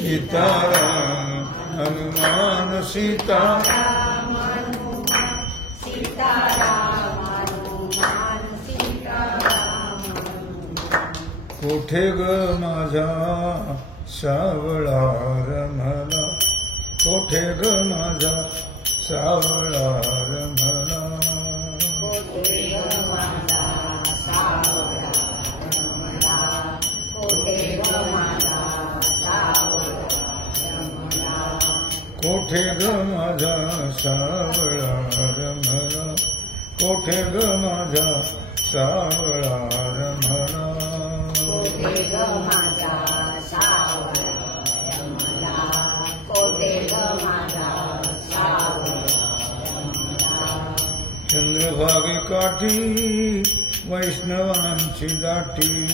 सीताराम हनुमान सीताराम कोठे ग माझा सावळा रमला कोठे ग माझा सावळा रमला कोठे ग माझा सावळा रमला कोठे ग माझा सावळा रमला कोठे ग माझा सावळा रमला कोठे ग माझा सावळा रमला कोठे ग माझा सावळा रमला कोठे ग माझा सावळा रमला चंद्रभागे काठी वैष्णवांची दाटी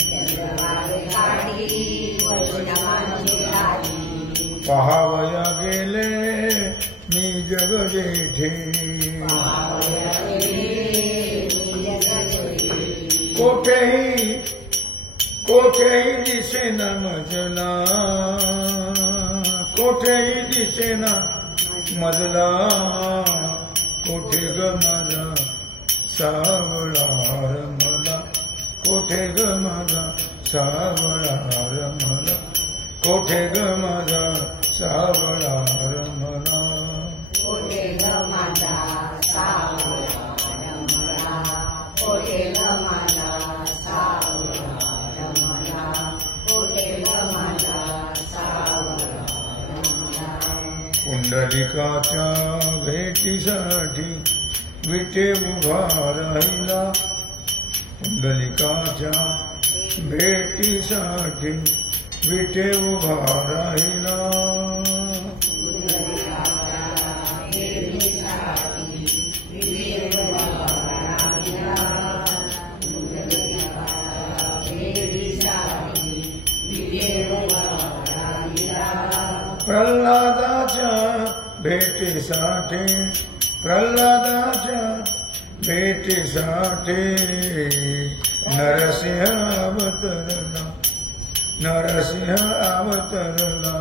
चंद्रभागे काठी वैष्णवांची दाटी पहावया गेले मी जग जेठे कोठेही दिसेना मजला कोठेही दिसेना मजला कोठे ग माझा सावळा रमला कोठे ग माझा सावळा रमला कोठे ग माझा सावळा रमला कोठे ग माझा सावळा रमला कोठे ग माझा सावळा रमला कोठे ग माझा सावळा रमला पुंडलिकाच्या भेटीसाठी विटे उभा राहिला पुंडलिकाच्या भेटीसाठी विटे उभा राहिला प्रल्हादाच्या भेटीसाठी प्रल्हादाच्या भेटीसाठी नरसिंह अवतरला नरसिंह अवतरला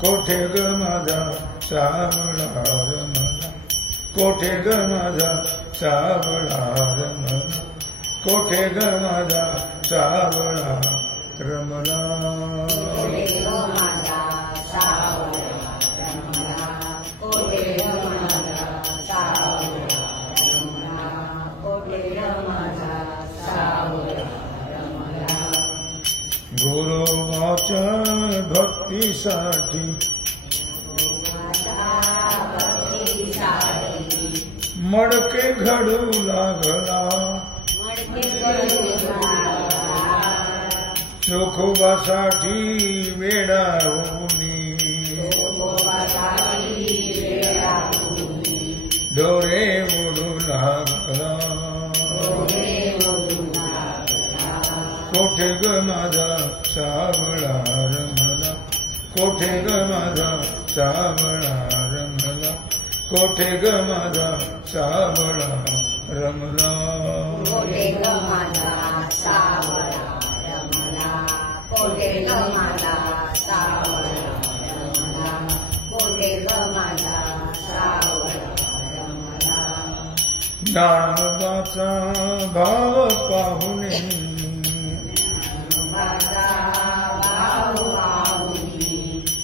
कोठे ग माझा सावळा रमला कोठे ग माझा सावळा रमला कोठे ग माझा सावळा रमला कोठे ग माझा सावळा रमला कोठे ग माझा सावळा रमला कोठे ग माझा सावळा रमला गुरुवाच्या भक्तीसाठी मडके घडू लागला चोखोबासाठी वेडा होऊनी दोरे ओढू लागला कोठे ग माझा सावळा रमला कोठे ग माझा सावळा रमला कोठे ग माझा सावळा रमला कोठे ग माझा सावळा रमला कोठे ग माझा सावळा रमला कोठे ग माझा सावळा रमला ज्ञानोबाचा भाव पाहुणे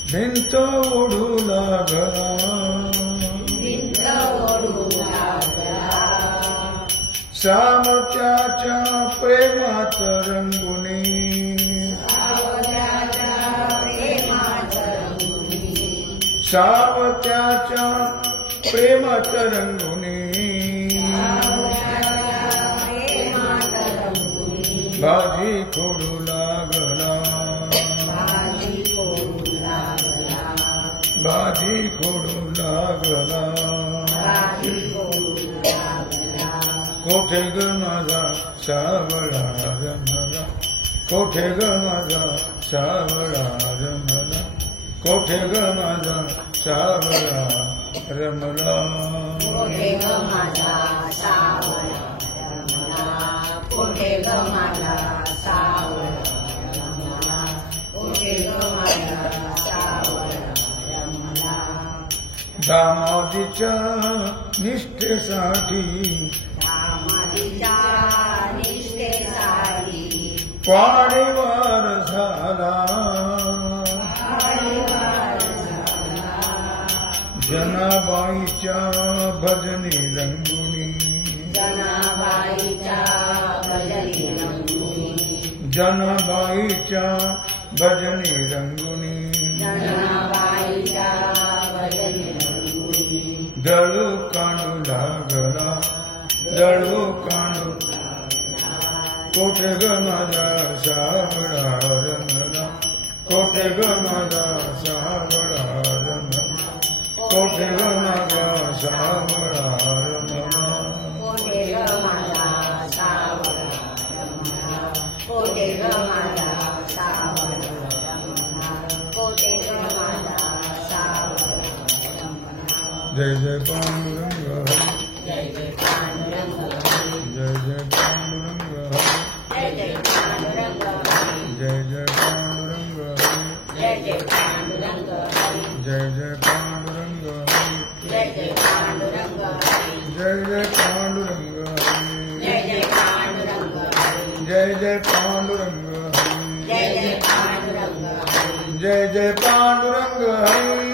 भिंत ओढू लागला सावत्याच्या प्रेमात रंगुनी सावत्याच्या प्रेमात रंगुनी बाजी खोडू लागला बाजी खोडू लागला कोठे ग माझा सावळा रमला कोठे ग माझा सावळा रमला कोठे ग माझा सावळा रमला कोठे ग माझा सावळा रमला कोठे ग माझा सावळा रमला कोठे ग माझा धामादीच्या निष्ठेसाठी वाडेवार झाला जनाबाईच्या भजनी रंगुनी जनाबाईच्या भजनी रंगुनी दळू कांडू लागला दळू कांडू कोठे ग माझा सावळा रंगला कोठे ग माझा सावळा रंगला कोठे ग माझा सावळा रंगला कोठे ग माझा सावळा कोठे ग माझा सावळा कोठे ग माझा सावळा जय जय पांडुरंग जय जय पांडुरंग जय जय पांडुरंग जय जय पांडुरंग जय जय पांडुरंग जय जय पांडुरंग जय जय पांडुरंग जय जय पांडुरंग जय जय पांडुरंग जय जय पांडुरंग जय जय पांडुरंग जय जय पांडुरंग जय जय पांडुरंग